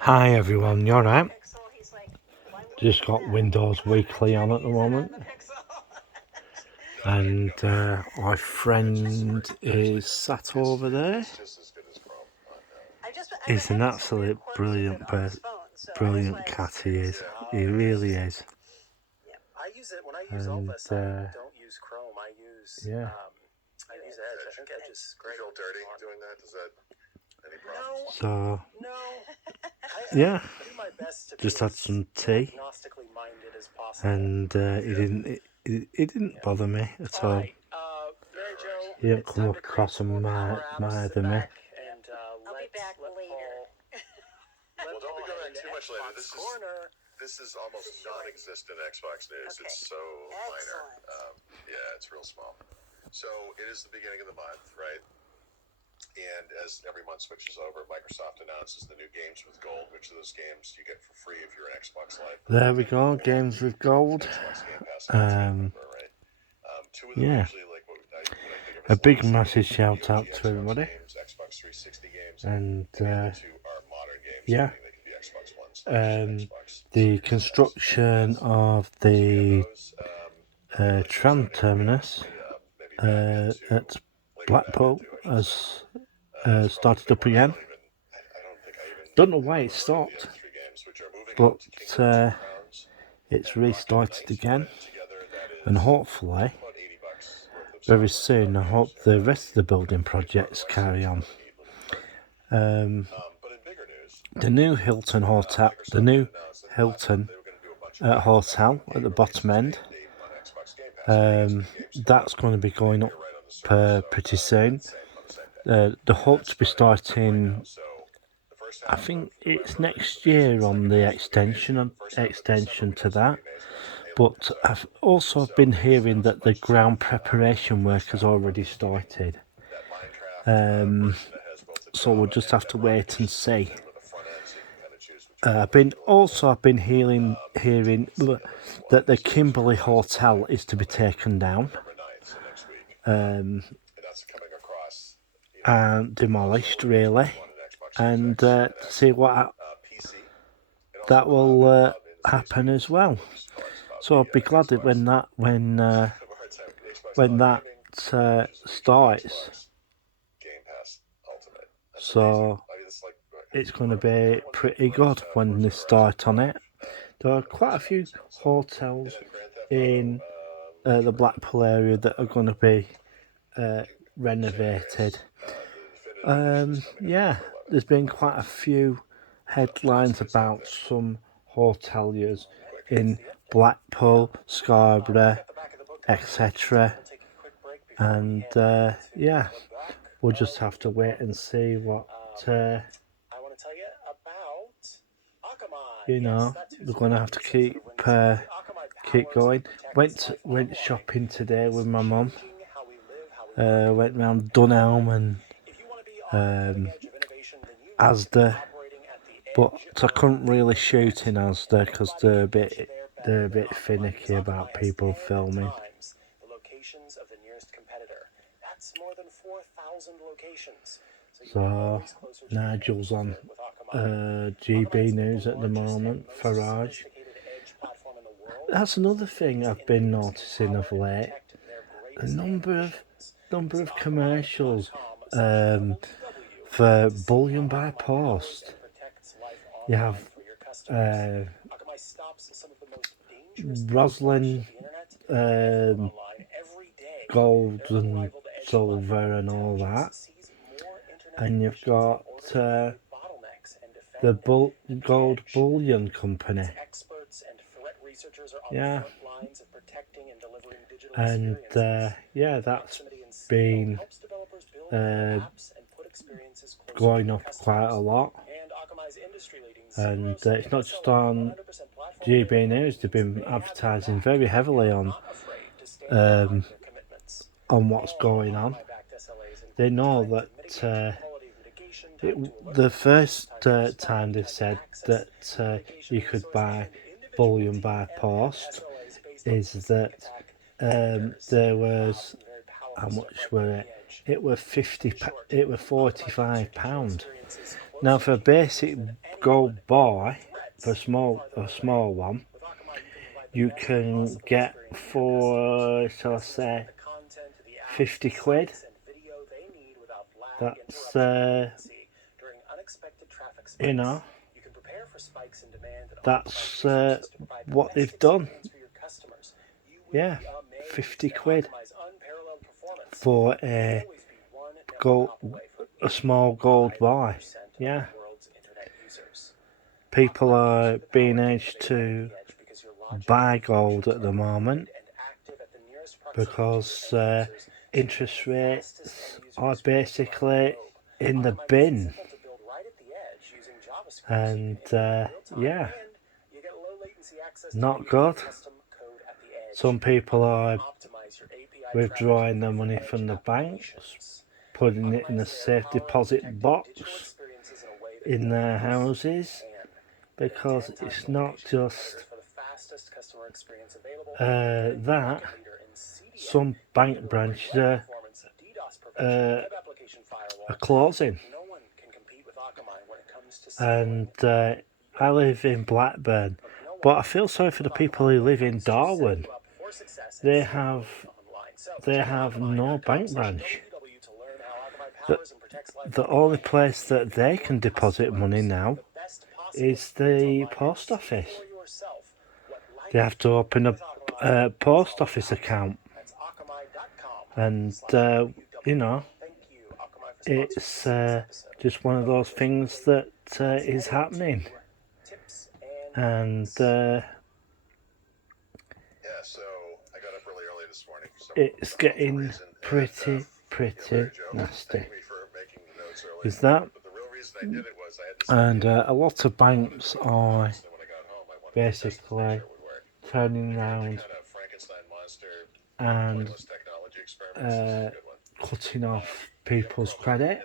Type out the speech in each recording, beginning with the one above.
Hi everyone, you alright? Just got Windows Weekly on at the moment, and my friend is sat over there. He's an absolute brilliant cat, he is. He really is. I use it when I use Opus. I don't use Chrome. I use yeah. I use Edge. I think Edge is great. You feel dirty doing that? Is that any problem? So I yeah, do my best to just be had some tea, agnostically minded as possible. and it didn't bother me at all. Mary Jo, He didn't it's come time to across create some and more power apps. mire Sit me. back and I'll be back later. Well, don't be going back too much later. This is almost non-existent Xbox news. Okay. It's so minor. Excellent. Yeah, it's real small. So it is the beginning of the month, right? And as every month switches over, Microsoft announces the new Games with Gold, which of those games you get for free if you're an Xbox Live. There we go, Games with Gold. Xbox Game Pass member, right? Two of them Yeah. usually like what I think of A as big legacy massive games, shout the out OG to Xbox everybody. games, Xbox 360 games, And the other two are modern games. yeah. Meaning they can be Xbox One, Xbox the Series construction S. of So we the have those, tram terminus maybe back into at Blackpool has started up again. Don't know why it stopped, but it's restarted again, and hopefully very soon I hope the rest of the building projects carry on. The new Hilton Hotel, Hotel at the bottom end, that's going to be going up pretty soon. The hope to be starting, I think it's next year on the extension to that. But I've also been hearing that the ground preparation work has already started. So we'll just have to wait and see. I've been hearing that the Kimberley Hotel is to be taken down and demolished, really, and to see what that will happen as well. So I'll be glad that when that starts. So it's going to be pretty good when they start on it. There are quite a few hotels in the Blackpool area that are going to be renovated. Yeah, there's been quite a few headlines about some hoteliers in Blackpool, Scarborough, etc. And yeah, we'll just have to wait and see what they're going to have to keep going. Went shopping today with my mum. Went round Dunelm and Asda, but I couldn't really shoot in Asda because they're a bit finicky about people filming. So Nigel's on GB News at the moment. Farage. That's another thing I've been noticing of late. A number of commercials for bullion by post. You have Roslyn gold and silver and all that, and you've got the gold bullion company. Yeah, and yeah, that's been going up quite a lot, and it's not just on GB News. They've been advertising very heavily on what's going on. They know that the first time they said that you could buy bullion by post is that there was, how much were it? It were £45. Now for a basic gold buy, for a small one, you can get for, shall I say, 50 quid. That's, you know, that's what they've done. Yeah, 50 quid for a small gold buy. Yeah. People are being urged to buy gold at the moment because interest rates are basically in the bin. And yeah, not good. Some people are withdrawing their money from the banks, putting it in a safe deposit box in their houses, because it's not just that. Some bank branches are closing. And I live in Blackburn, but I feel sorry for the people who live in Darwin. They have no bank branch. The only place that they can deposit money now is the post office. They have to open a post office account, and you know, it's just one of those things that is happening. And Yeah, so I got up really early this morning. it's getting pretty nasty. Is that? And a lot of banks are basically turning around and cutting off people's credit.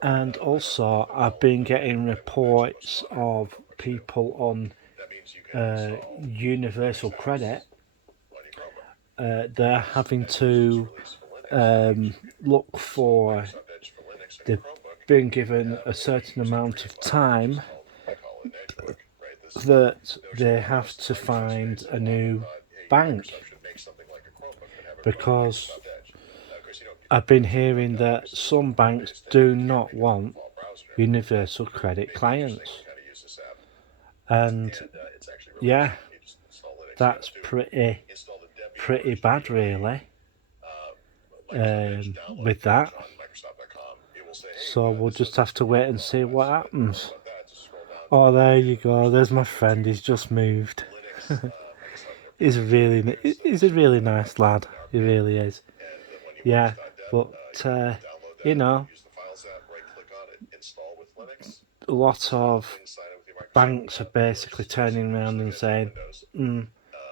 And also, I've been getting reports of people on universal credit. They're having to look for, they've been given a certain amount of time that they have to find a new bank, because I've been hearing that some banks do not want universal credit clients. And yeah, that's pretty bad, really, with that. So we'll just have to wait and see what happens. Oh, there you go. There's my friend. He's just moved. He's a really nice lad. He really is. Yeah, but you know, a lot of banks are basically turning around and saying,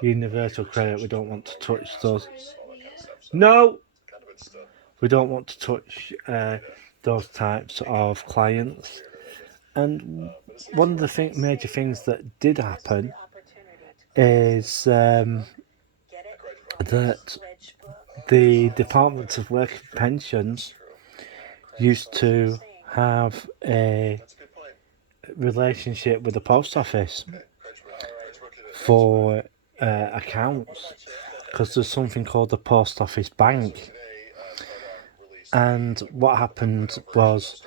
universal credit, we don't want to touch those. No, we don't want to touch those types of clients. And one of the major things that did happen is that the Department of Work and Pensions used to have a relationship with the post office for accounts, because there's something called the Post Office Bank. And what happened was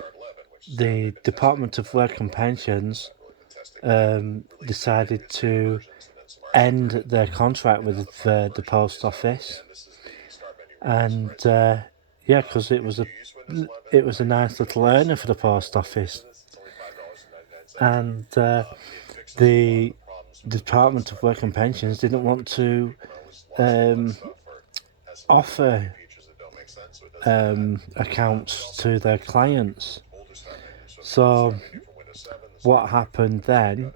the Department of Work and Pensions decided to end their contract with the post office, and yeah, because it was a nice little earner for the post office, and the Department of Work and Pensions didn't want to offer accounts to their clients. So what happened then,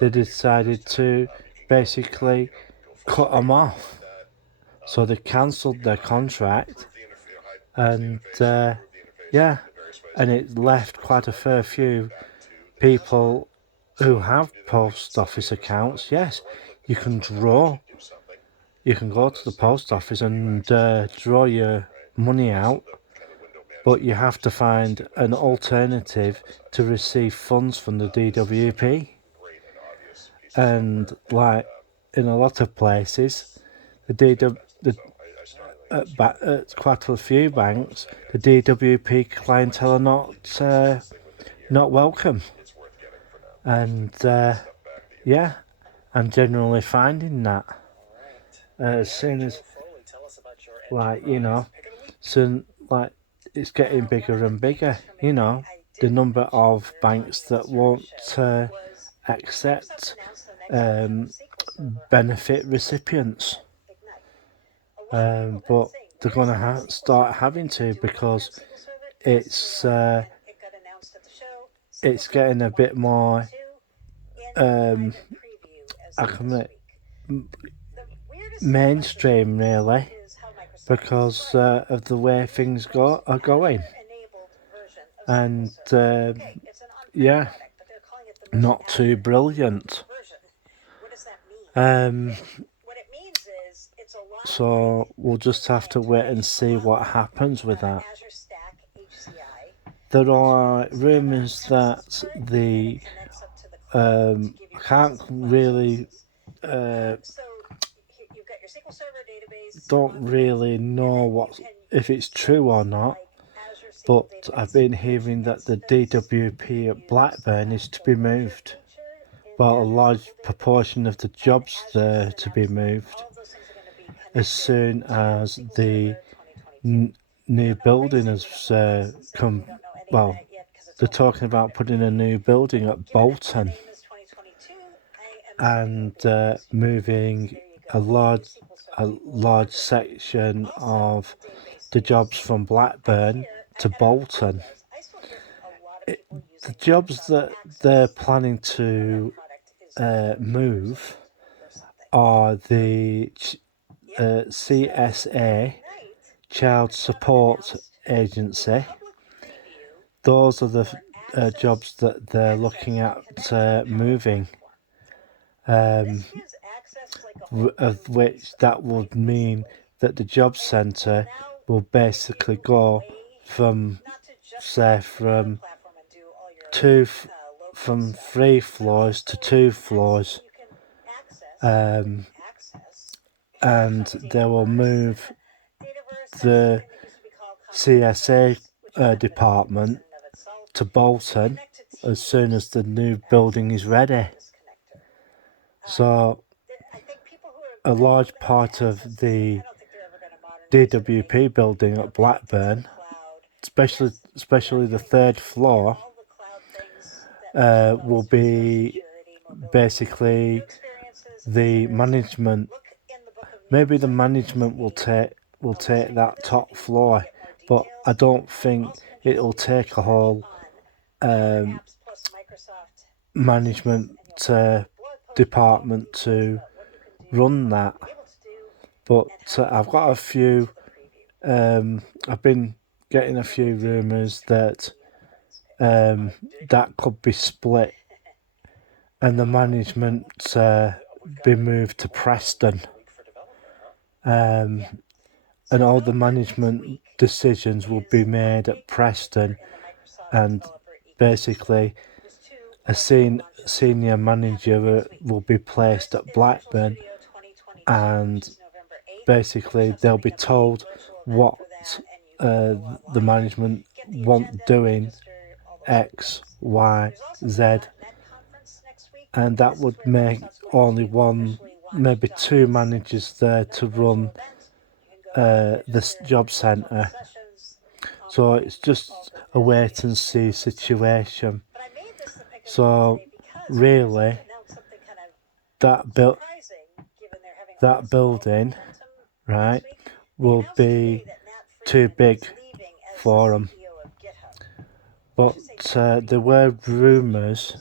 they decided to basically cut them off. So they cancelled their contract, and yeah, and it left quite a fair few people who have post office accounts. Yes, you can go to the post office and draw your money out but you have to find an alternative to receive funds from the DWP. great and obvious piece of And software. like in a lot of places, the DW, the, So I strongly at quite a few banks, the DWP clientele are not welcome. it's worth getting for now. And Step back the yeah, I'm generally finding that All right. as soon as, Foley, tell us about your like, you know, pick of the week. soon, like, it's getting bigger and bigger, you know, the number of banks that won't accept benefit recipients. But they're going to start having to, because it's getting a bit more mainstream, really, because of the way things are going. And yeah, not too brilliant. So we'll just have to wait and see what happens with that. There are rumours that the I can't really don't really know if it's true or not, but I've been hearing that the DWP at Blackburn is to be moved. Well, a large proportion of the jobs there to be moved as soon as the new building has come. Well, they're talking about putting a new building at Bolton and moving a large section of the jobs from Blackburn to Bolton. The jobs that they're planning to move are the CSA, Child Support Agency. Those are the jobs that they're looking at moving, of which that would mean that the job centre will basically go from, say, from 3 floors to 2 floors, and they will move the CSA department to Bolton as soon as the new building is ready. So a large part of the DWP building at Blackburn, especially the 3rd floor, will be basically the management. Maybe the management will take that top floor, but I don't think it'll take a whole management department to run that. But I've got a few. I've been getting a few rumours that that could be split, and the management be moved to Preston, and all the management decisions will be made at Preston, and basically a senior manager will be placed at Blackburn, and basically they'll be told what the management want doing, X, Y, Z, and that would make only one, maybe 2 managers there to run this job centre. So it's just a wait and see situation. So really, that building, right, will be too big for them. But there were rumours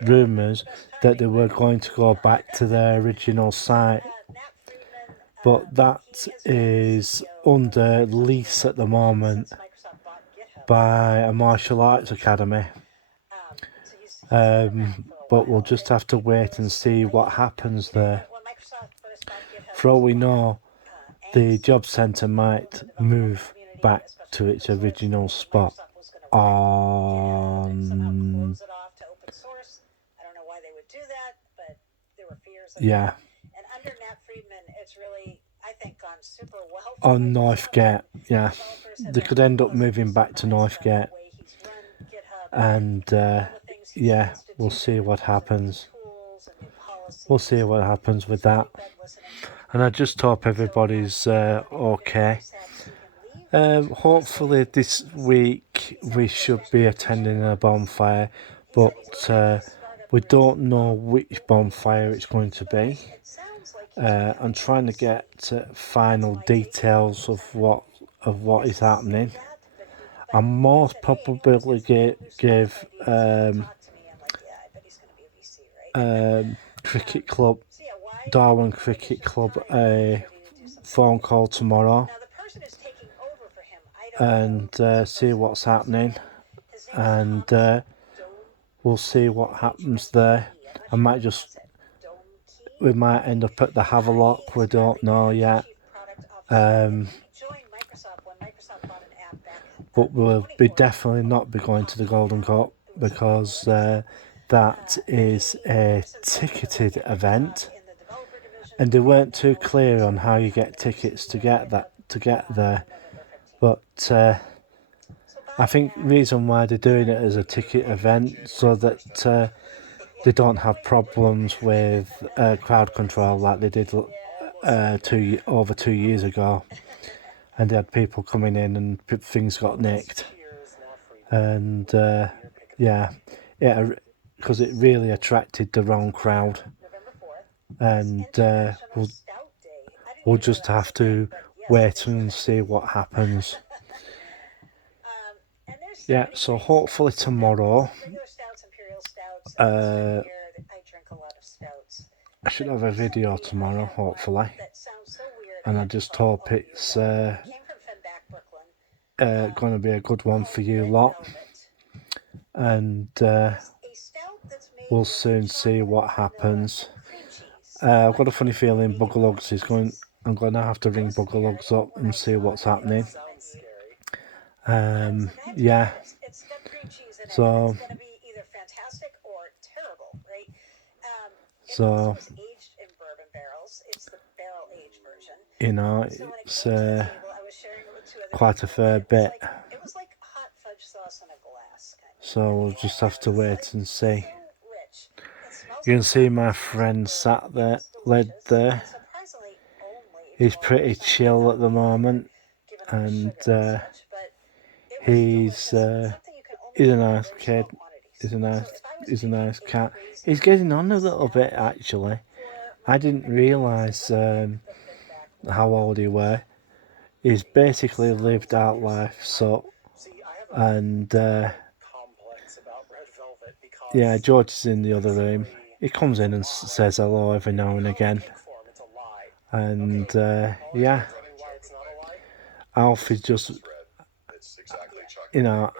that they were going to go back to their original site, but that is under lease at the moment by a martial arts academy. But we'll just have to wait and see what happens there. For all we know, the job centre might move back to its original spot on, Close it off to open source. I don't know why they would do that, but there were fears of yeah, that. And under Nat Friedman, it's really, I think, gone super well. on Northgate, yeah. They could end up moving back to Northgate, and yeah, we'll see what happens. We'll see what happens with that. And I just hope everybody's okay. Hopefully this week we should be attending a bonfire, but we don't know which bonfire it's going to be. I'm trying to get final details of what is happening. I most probably give Cricket Club, Darwin Cricket Club, a phone call tomorrow and see what's happening, and we'll see what happens there. We might end up at the Havelock, we don't know yet, but we'll definitely not be going to the Golden Cup, because that is a ticketed event, and they weren't too clear on how you get tickets to get there. But I think the reason why they're doing it as a ticket event, so that they don't have problems with crowd control like they did over 2 years ago, and they had people coming in and things got nicked, and yeah, because it really attracted the wrong crowd, and we'll just have to wait and see what happens. Yeah, so hopefully tomorrow I should have a video tomorrow, hopefully, and I just hope it's going to be a good one for you lot, and we'll soon see what happens. I've got a funny feeling Buggerlugs is going. I'm going to have to ring Buggerlugs up and see what's happening. Yeah. So. You know, it's quite a fair bit. So we'll just have to wait and see. You can see my friend sat there, led there. He's pretty chill at the moment, and he's a nice kid. He's a nice cat. He's getting on a little bit, actually. I didn't realise how old he were. He's basically lived out life, so, and yeah, George is in the other room. He comes in and says hello every now and again, and yeah, Alfie just,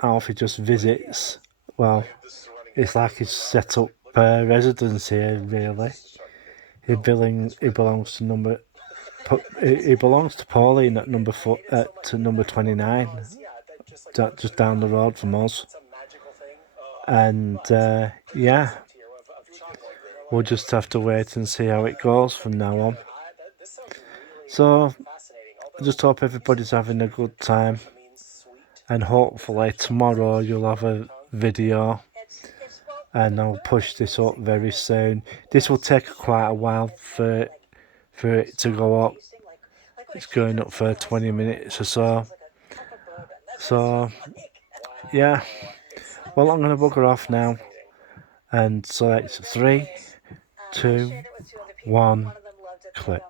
Alfie just visits. Well, it's like he's set up residence here, really. He belongs to He belongs to Pauline at number 29, just down the road from us. And yeah, we'll just have to wait and see how it goes from now on. So I just hope everybody's having a good time, and hopefully tomorrow you'll have a video, and I'll push this up very soon. This will take quite a while for it to go up. It's going up for 20 minutes or so. So yeah, well, I'm going to bugger off now, and so it's 3, 2, 1, click.